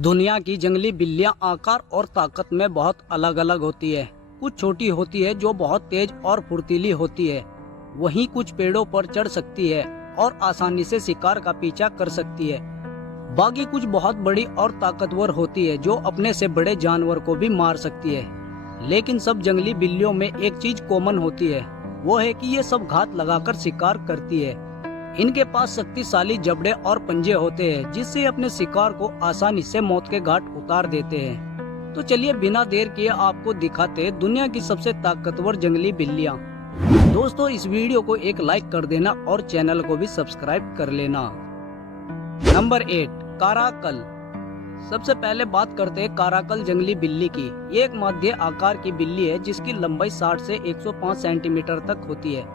दुनिया की जंगली बिल्लियां आकार और ताकत में बहुत अलग अलग होती है। कुछ छोटी होती है जो बहुत तेज और फुर्तीली होती है। वहीं कुछ पेड़ों पर चढ़ सकती है और आसानी से शिकार का पीछा कर सकती है। बाकी कुछ बहुत बड़ी और ताकतवर होती है जो अपने से बड़े जानवर को भी मार सकती है। लेकिन सब जंगली बिल्लियों में एक चीज कॉमन होती है, वो है कि ये सब घात लगाकर शिकार करती है। इनके पास शक्तिशाली जबड़े और पंजे होते हैं जिससे अपने शिकार को आसानी से मौत के घाट उतार देते हैं। तो चलिए बिना देर किए आपको दिखाते हैं दुनिया की सबसे ताकतवर जंगली बिल्लियां। दोस्तों इस वीडियो को एक लाइक कर देना और चैनल को भी सब्सक्राइब कर लेना। Number 8 Caracal. सबसे पहले बात करते हैं काराकल जंगली बिल्ली की। ये एक मध्य आकार की बिल्ली है जिसकी लंबाई 60 से 105 सेंटीमीटर तक होती है।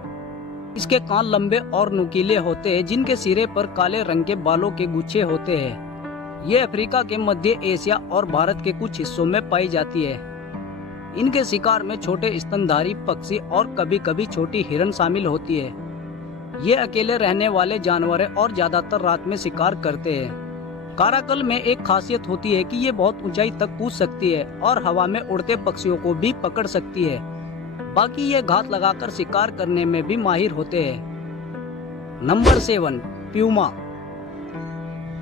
इसके कान लंबे और नुकीले होते हैं जिनके सिरे पर काले रंग के बालों के गुच्छे होते हैं। ये अफ्रीका के मध्य एशिया और भारत के कुछ हिस्सों में पाई जाती है। इनके शिकार में छोटे स्तनधारी पक्षी और कभी कभी छोटी हिरन शामिल होती है। ये अकेले रहने वाले जानवर है और ज्यादातर रात में शिकार करते हैं। काराकल में एक खासियत होती है कि ये बहुत ऊंचाई तक कूद सकती है और हवा में उड़ते पक्षियों को भी पकड़ सकती है। बाकी ये घात लगाकर शिकार करने में भी माहिर होते हैं। Number 7 Puma.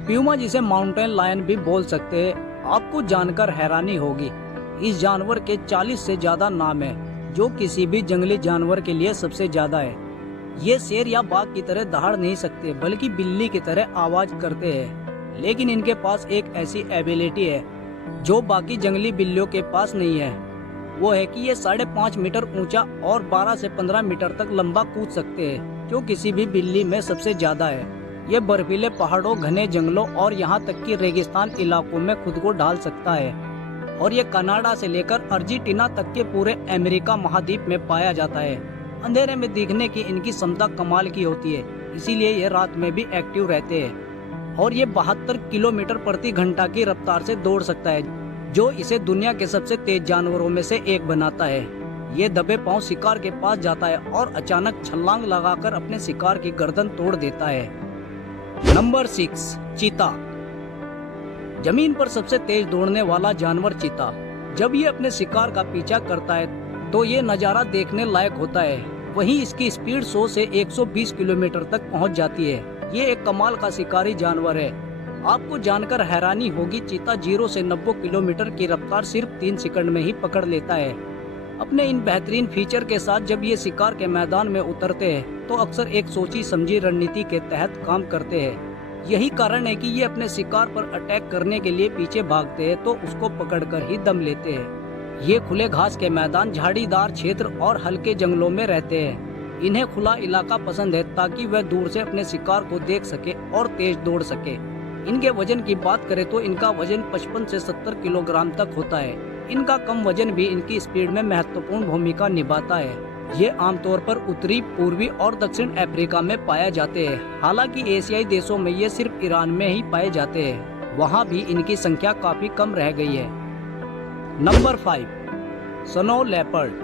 प्यूमा जिसे माउंटेन लायन भी बोल सकते हैं। आपको जानकर हैरानी होगी, इस जानवर के 40 से ज्यादा नाम है जो किसी भी जंगली जानवर के लिए सबसे ज्यादा है। ये शेर या बाघ की तरह दहाड़ नहीं सकते बल्कि बिल्ली की तरह आवाज करते हैं। लेकिन इनके पास एक ऐसी एबिलिटी है जो बाकी जंगली बिल्लियों के पास नहीं है। वो है कि ये 5.5 मीटर ऊंचा और 12 से 15 मीटर तक लंबा कूद सकते हैं, जो किसी भी बिल्ली में सबसे ज्यादा है। ये बर्फीले पहाड़ों, घने जंगलों और यहाँ तक कि रेगिस्तान इलाकों में खुद को ढाल सकता है। और ये कनाडा से लेकर अर्जेंटीना तक के पूरे अमेरिका महाद्वीप में पाया जाता है। अंधेरे में दिखने की इनकी क्षमता कमाल की होती है, इसीलिए ये रात में भी एक्टिव रहते हैं। और ये 72 किलोमीटर प्रति घंटा की रफ्तार से दौड़ सकता है, जो इसे दुनिया के सबसे तेज जानवरों में से एक बनाता है। ये दबे पांव शिकार के पास जाता है और अचानक छलांग लगाकर अपने शिकार की गर्दन तोड़ देता है। नंबर 6 चीता। जमीन पर सबसे तेज दौड़ने वाला जानवर चीता। जब ये अपने शिकार का पीछा करता है तो ये नजारा देखने लायक होता है। वहीं इसकी स्पीड 100 से 120 किलोमीटर तक पहुंच जाती है। ये एक कमाल का शिकारी जानवर है। आपको जानकर हैरानी होगी, चीता 0 से 90 किलोमीटर की रफ्तार सिर्फ 3 सेकंड में ही पकड़ लेता है। अपने इन बेहतरीन फीचर के साथ जब ये शिकार के मैदान में उतरते हैं तो अक्सर एक सोची समझी रणनीति के तहत काम करते हैं। यही कारण है कि ये अपने शिकार पर अटैक करने के लिए पीछे भागते हैं तो उसको पकड़कर ही दम लेते हैं। ये खुले घास के मैदान, झाड़ीदार क्षेत्र और हल्के जंगलों में रहते हैं। इन्हें खुला इलाका पसंद है ताकि वह दूर से अपने शिकार को देख सके और तेज दौड़ सके। इनके वजन की बात करें तो इनका वजन 55 से 70 किलोग्राम तक होता है। इनका कम वजन भी इनकी स्पीड में महत्वपूर्ण भूमिका निभाता है। ये आमतौर पर उत्तरी, पूर्वी और दक्षिण अफ्रीका में पाए जाते हैं। हालांकि एशियाई देशों में ये सिर्फ ईरान में ही पाए जाते हैं। वहाँ भी इनकी संख्या काफी कम रह गई है। Number 5 snow leopard.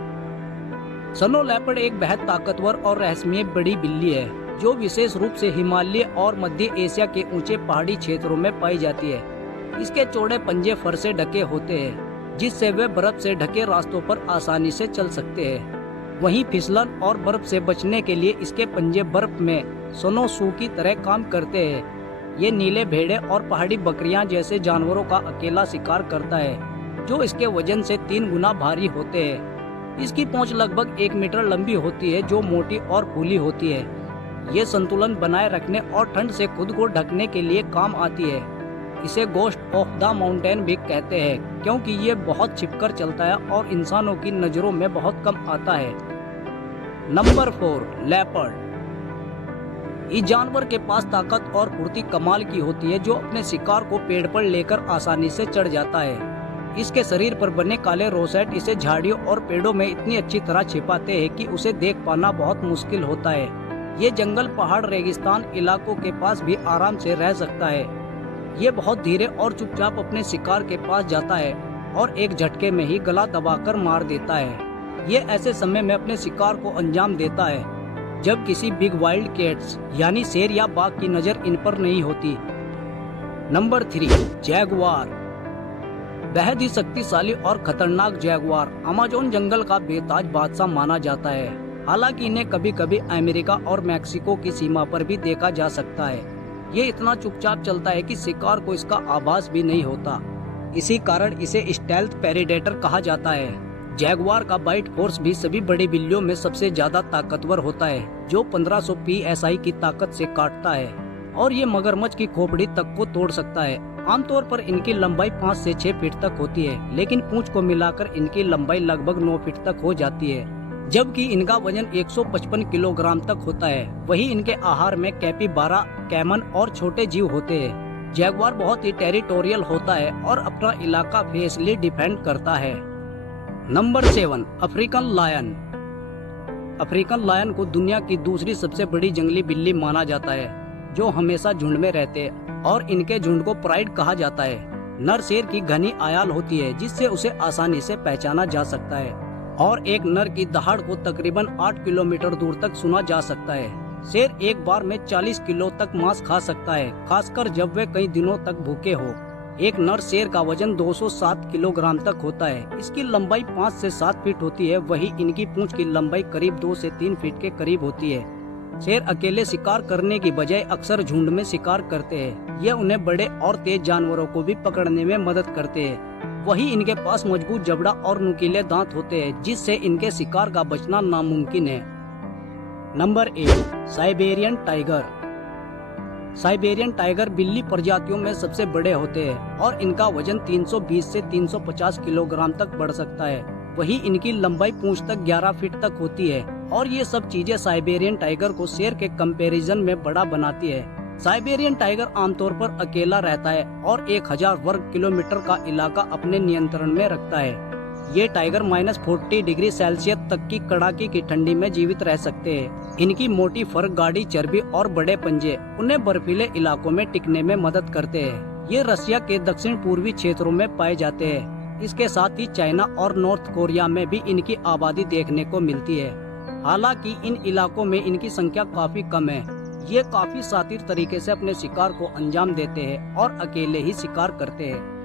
Snow leopard एक बेहद ताकतवर और रहस्यमय बड़ी बिल्ली है जो विशेष रूप से हिमालय और मध्य एशिया के ऊंचे पहाड़ी क्षेत्रों में पाई जाती है। इसके चौड़े पंजे फर से ढके होते हैं जिससे वे बर्फ से ढके रास्तों पर आसानी से चल सकते हैं। वहीं फिसलन और बर्फ से बचने के लिए इसके पंजे बर्फ में स्नो शू की तरह काम करते हैं। ये नीले भेड़े और पहाड़ी बकरियां जैसे जानवरों का अकेला शिकार करता है जो इसके वजन से 3 गुना भारी होते हैं। इसकी पूंछ लगभग 1 मीटर लंबी होती है जो मोटी और फूली होती है। ये संतुलन बनाए रखने और ठंड से खुद को ढकने के लिए काम आती है। इसे गोस्ट ऑफ द माउंटेन भी कहते हैं क्योंकि ये बहुत छिपकर चलता है और इंसानों की नजरों में बहुत कम आता है। Number 4 leopard. इस जानवर के पास ताकत और फुर्ती कमाल की होती है जो अपने शिकार को पेड़ पर लेकर आसानी से चढ़ जाता है। इसके शरीर पर बने काले रोसेट इसे झाड़ियों और पेड़ों में इतनी अच्छी तरह छिपाते हैं कि उसे देख पाना बहुत मुश्किल होता है। ये जंगल, पहाड़, रेगिस्तान इलाकों के पास भी आराम से रह सकता है। ये बहुत धीरे और चुपचाप अपने शिकार के पास जाता है और एक झटके में ही गला दबाकर मार देता है। ये ऐसे समय में अपने शिकार को अंजाम देता है जब किसी बिग वाइल्ड कैट्स यानी शेर या बाघ की नजर इन पर नहीं होती। Number 3 Jaguar. बेहद ही शक्तिशाली और खतरनाक जैगुआर अमेज़न जंगल का बेताज बादशाह माना जाता है। हालांकि इन्हें कभी कभी अमेरिका और मैक्सिको की सीमा पर भी देखा जा सकता है। ये इतना चुपचाप चलता है कि शिकार को इसका आभास भी नहीं होता। इसी कारण इसे स्टेल्थ प्रेडेटर कहा जाता है। जैगुआर का बाइट फोर्स भी सभी बड़ी बिल्लियों में सबसे ज्यादा ताकतवर होता है, जो 1500 psi की ताकत से काटता है और ये मगरमच्छ की खोपड़ी तक को तोड़ सकता है। आमतौर पर इनकी लंबाई 5 से 6 फीट तक होती है, लेकिन पूंछ को मिलाकर इनकी लंबाई लगभग 9 फीट तक हो जाती है, जबकि इनका वजन 155 किलोग्राम तक होता है। वही इनके आहार में कैपिबारा, कैमन और छोटे जीव होते हैं। जैगुआर बहुत ही टेरिटोरियल होता है और अपना इलाका फेसली डिफेंड करता है। Number 7, African lion. African lion को दुनिया की दूसरी सबसे बड़ी जंगली बिल्ली माना जाता है, जो हमेशा झुंड में रहते हैं और इनके झुंड को प्राइड कहा जाता है। नर शेर की घनी आयाल होती है, जिससे उसे आसानी से पहचाना जा सकता है और एक नर की दहाड़ को तकरीबन 8 किलोमीटर दूर तक सुना जा सकता है। शेर एक बार में 40 किलो तक मांस खा सकता है, खासकर जब वे कई दिनों तक भूखे हो। एक नर शेर का वजन 207 किलोग्राम तक होता है। इसकी लंबाई 5 से 7 फीट होती है। वही इनकी पूंछ की लंबाई करीब 2 से 3 फीट के करीब होती है। शेर अकेले शिकार करने की बजाय अक्सर झुंड में शिकार करते हैं। ये उन्हें बड़े और तेज जानवरों को भी पकड़ने में मदद करते हैं। वही इनके पास मजबूत जबड़ा और नुकीले दांत होते हैं, जिससे इनके शिकार का बचना नामुमकिन है। Number 8, Siberian tiger. Siberian tiger बिल्ली प्रजातियों में सबसे बड़े होते हैं और इनका वजन 320 से 350 किलोग्राम तक बढ़ सकता है। वही इनकी लंबाई पूंछ तक 11 फीट तक होती है और ये सब चीजें साइबेरियन टाइगर को शेर के कंपैरिजन में बड़ा बनाती है। साइबेरियन टाइगर आमतौर पर अकेला रहता है और 1000 वर्ग किलोमीटर का इलाका अपने नियंत्रण में रखता है। ये टाइगर -40 डिग्री सेल्सियस तक की कड़ाके की ठंडी में जीवित रह सकते हैं। इनकी मोटी फर, गाढ़ी चर्बी और बड़े पंजे उन्हें बर्फीले इलाकों में टिकने में मदद करते हैं। ये रसिया के दक्षिण पूर्वी क्षेत्रों में पाए जाते हैं। इसके साथ ही चाइना और नॉर्थ कोरिया में भी इनकी आबादी देखने को मिलती है। हालांकि इन इलाकों में इनकी संख्या काफी कम है। ये काफी शातिर तरीके से अपने शिकार को अंजाम देते हैं और अकेले ही शिकार करते हैं।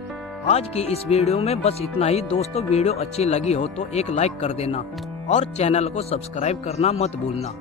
आज की इस वीडियो में बस इतना ही। दोस्तों, वीडियो अच्छी लगी हो तो एक लाइक कर देना और चैनल को सब्सक्राइब करना मत भूलना।